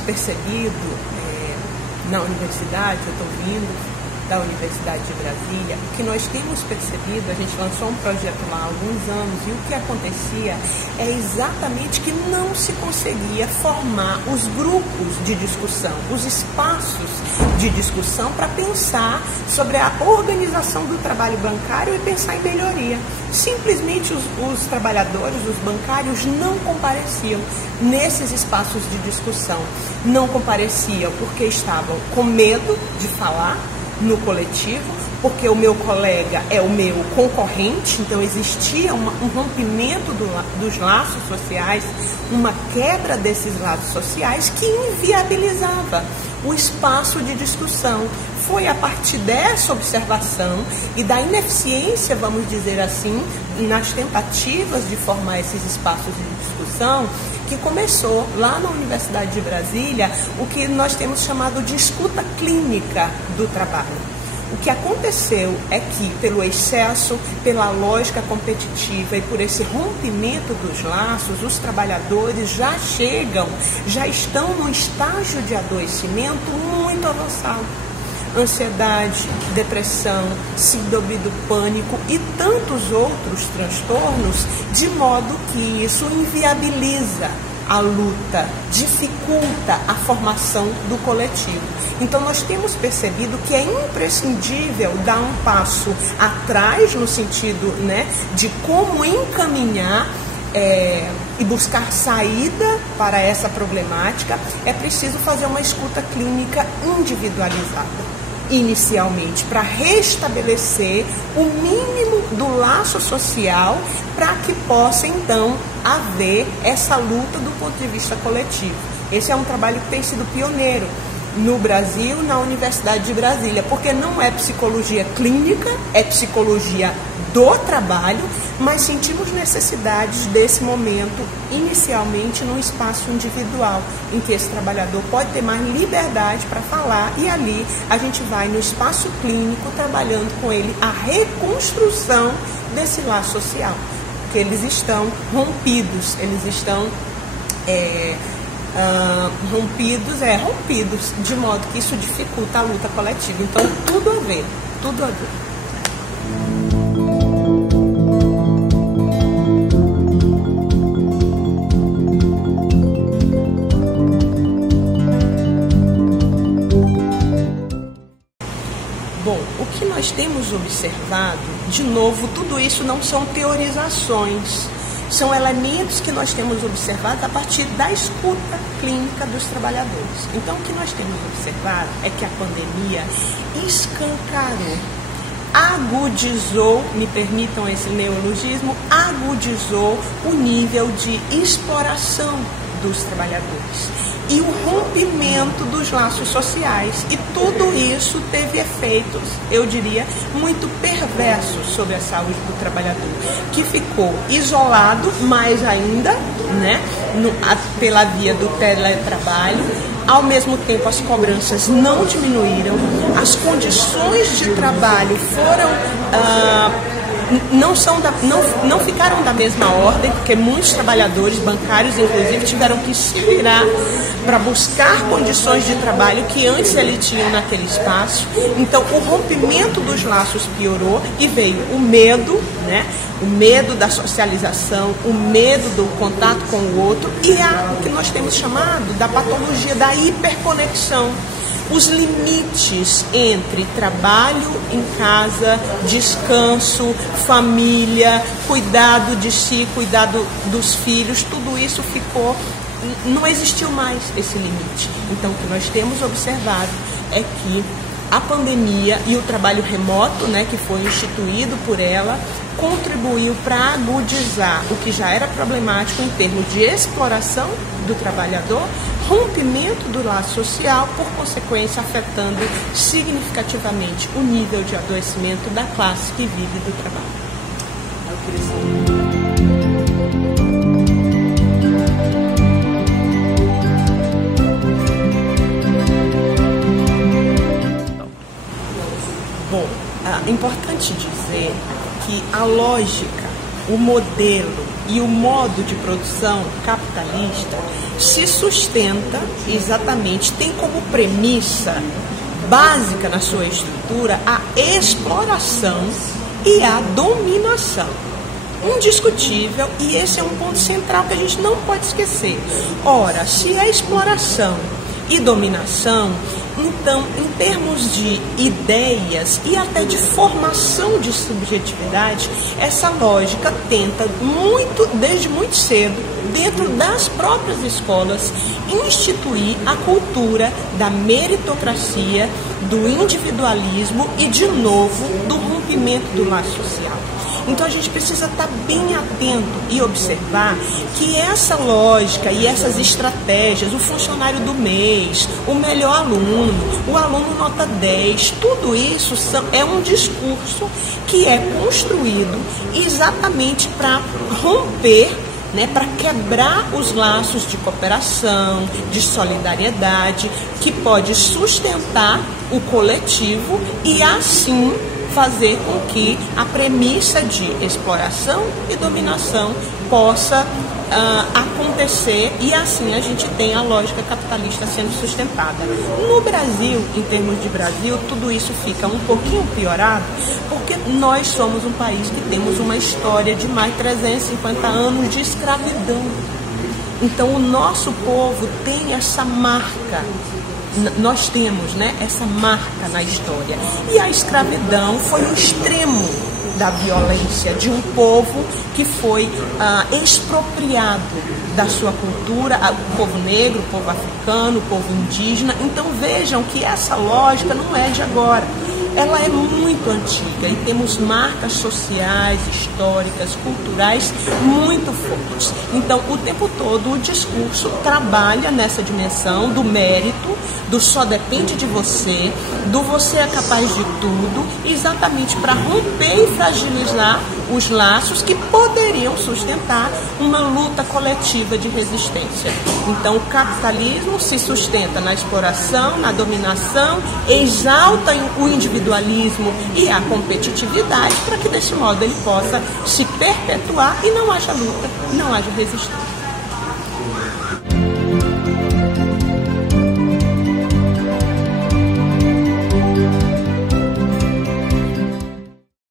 percebido na universidade, eu estou vindo da Universidade de Brasília, o que nós temos percebido, a gente lançou um projeto lá há alguns anos, e o que acontecia é exatamente que não se conseguia formar os grupos de discussão, os espaços de discussão para pensar sobre a organização do trabalho bancário e pensar em melhoria. Simplesmente os trabalhadores, os bancários, não compareciam nesses espaços de discussão. Não compareciam porque estavam com medo de falar no coletivo, porque o meu colega é o meu concorrente, então existia um rompimento dos laços sociais, uma quebra desses laços sociais que inviabilizava o espaço de discussão. Foi a partir dessa observação e da ineficiência, vamos dizer assim, nas tentativas de formar esses espaços de discussão, que começou lá na Universidade de Brasília o que nós temos chamado de escuta clínica do trabalho. O que aconteceu é que, pelo excesso, pela lógica competitiva e por esse rompimento dos laços, os trabalhadores já estão num estágio de adoecimento muito avançado. Ansiedade, depressão, síndrome do pânico e tantos outros transtornos, de modo que isso inviabiliza a luta, dificulta a formação do coletivo. Então nós temos percebido que é imprescindível dar um passo atrás no sentido, de como encaminhar e buscar saída para essa problemática. É preciso fazer uma escuta clínica individualizada, inicialmente, para restabelecer o mínimo do laço social, para que possa, então, haver essa luta do ponto de vista coletivo. Esse é um trabalho que tem sido pioneiro no Brasil, na Universidade de Brasília, porque não é psicologia clínica, é psicologia do trabalho, mas sentimos necessidades desse momento, inicialmente num espaço individual, em que esse trabalhador pode ter mais liberdade para falar, e ali a gente vai no espaço clínico trabalhando com ele a reconstrução desse laço social, porque eles estão rompidos, eles estão rompidos, de modo que isso dificulta a luta coletiva. Então, tudo a ver, tudo a ver. Bom, o que nós temos observado, de novo, tudo isso não são teorizações, são elementos que nós temos observado a partir da escuta clínica dos trabalhadores. Então, o que nós temos observado é que a pandemia escancarou, agudizou, me permitam esse neologismo, agudizou o nível de exploração dos trabalhadores e o rompimento dos laços sociais. E tudo isso teve efeitos, eu diria, muito perversos sobre a saúde do trabalhador, que ficou isolado, mais ainda, pela via do teletrabalho. Ao mesmo tempo, as cobranças não diminuíram, as condições de trabalho não ficaram da mesma ordem, porque muitos trabalhadores bancários, inclusive, tiveram que se virar para buscar condições de trabalho que antes eles tinham naquele espaço. Então, o rompimento dos laços piorou e veio o medo, o medo da socialização, o medo do contato com o outro e o que nós temos chamado da patologia da hiperconexão. Os limites entre trabalho em casa, descanso, família, cuidado de si, cuidado dos filhos, tudo isso ficou, não existiu mais esse limite. Então, o que nós temos observado é que a pandemia e o trabalho remoto, que foi instituído por ela, contribuiu para agudizar o que já era problemático em termos de exploração do trabalhador, rompimento do laço social, por consequência afetando significativamente o nível de adoecimento da classe que vive do trabalho. Bom, é importante dizer que a lógica, o modelo e o modo de produção capitalista se sustenta exatamente, tem como premissa básica na sua estrutura a exploração e a dominação. Indiscutível, e esse é um ponto central que a gente não pode esquecer. Ora, se a exploração e dominação, então, em termos de ideias e até de formação de subjetividade, essa lógica tenta desde muito cedo, dentro das próprias escolas, instituir a cultura da meritocracia, do individualismo e, de novo, do rompimento do laço social. Então a gente precisa estar bem atento e observar que essa lógica e essas estratégias, o funcionário do mês, o melhor aluno, o aluno nota 10, tudo isso é um discurso que é construído exatamente para romper, para quebrar os laços de cooperação, de solidariedade, que pode sustentar o coletivo e assim fazer com que a premissa de exploração e dominação possa acontecer, e assim a gente tem a lógica capitalista sendo sustentada. No Brasil, em termos de Brasil, tudo isso fica um pouquinho piorado, porque nós somos um país que temos uma história de mais de 350 anos de escravidão. Então o nosso povo tem essa marca. Nós temos, essa marca na história. E a escravidão foi o extremo da violência de um povo que foi expropriado da sua cultura, o povo negro, o povo africano, o povo indígena. Então vejam que essa lógica não é de agora. Ela é muito antiga e temos marcas sociais, históricas, culturais muito fortes. Então, o tempo todo o discurso trabalha nessa dimensão do mérito, do só depende de você, do você é capaz de tudo, exatamente para romper e fragilizar os laços que poderiam sustentar uma luta coletiva de resistência. Então, o capitalismo se sustenta na exploração, na dominação, exalta o individualismo e a competitividade para que, desse modo, ele possa se perpetuar e não haja luta, não haja resistência.